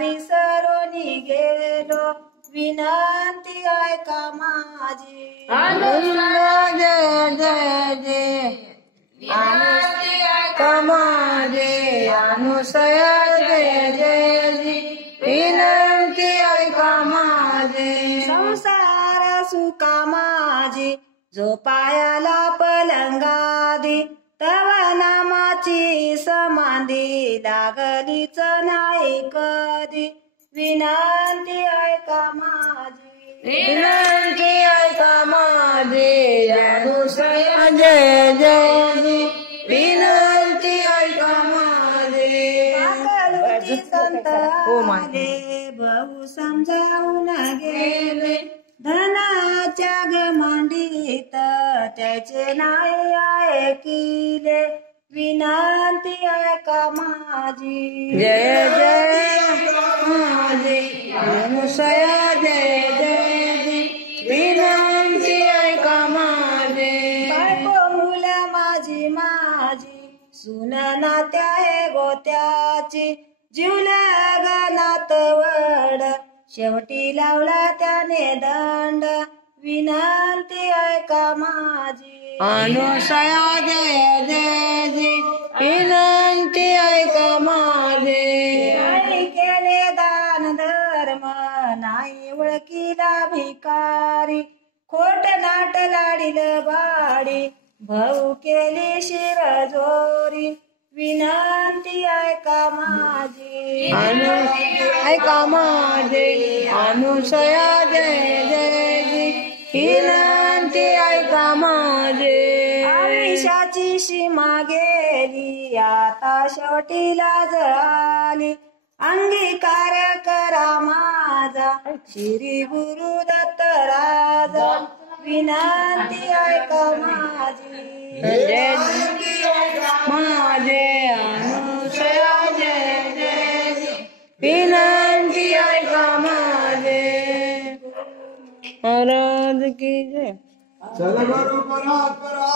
विसरून गेलो विनंती ऐका माझी अनुसया जय जय जय विनंती ऐका माझी अनुसया जय जय जय विनंती ऐका माझी संसार सुका माझी झोपायाला पलंगादी तव नामाची समाधी लागलीच नाही कधी विनंती ऐका माझी विनंती ऐका माझी अनुसया जय जय जय विनंती ऐका माझी पाकळूची संत आले बहु समजावून गेले धनाच्या घमंडीत त्याचे नाही ऐकिले विनंती ऐका माझी जय जय माझी अनुसया जय जय जय विनंती ऐका माझी बायको मुलं माझी माझी सुन नात्या हे गोत्याची जीवल्या गनात वड शेवटी लावला त्याने दंड विनंती ऐका माझी अनुसया जय जय जय विनंती ऐका माझी नाही केले दान धर्म नाही ओळखीला भिकारी खोट नाट लाडील बाडी भाऊ केली शिरजोरी विनंती ऐका माझी ऐका माझी अनुसया जय जय जय विनंती ऐका माझी आयुष्याची सीमा गेली आता शेवटी लाज आली अंगीकार करा माझा श्री गुरु दत्त राजा विनंती ऐका माझी जय माझे अनुसया जय जय जय विनंती ऐका माझे महाराज की जय। चल गुरु परात्परा।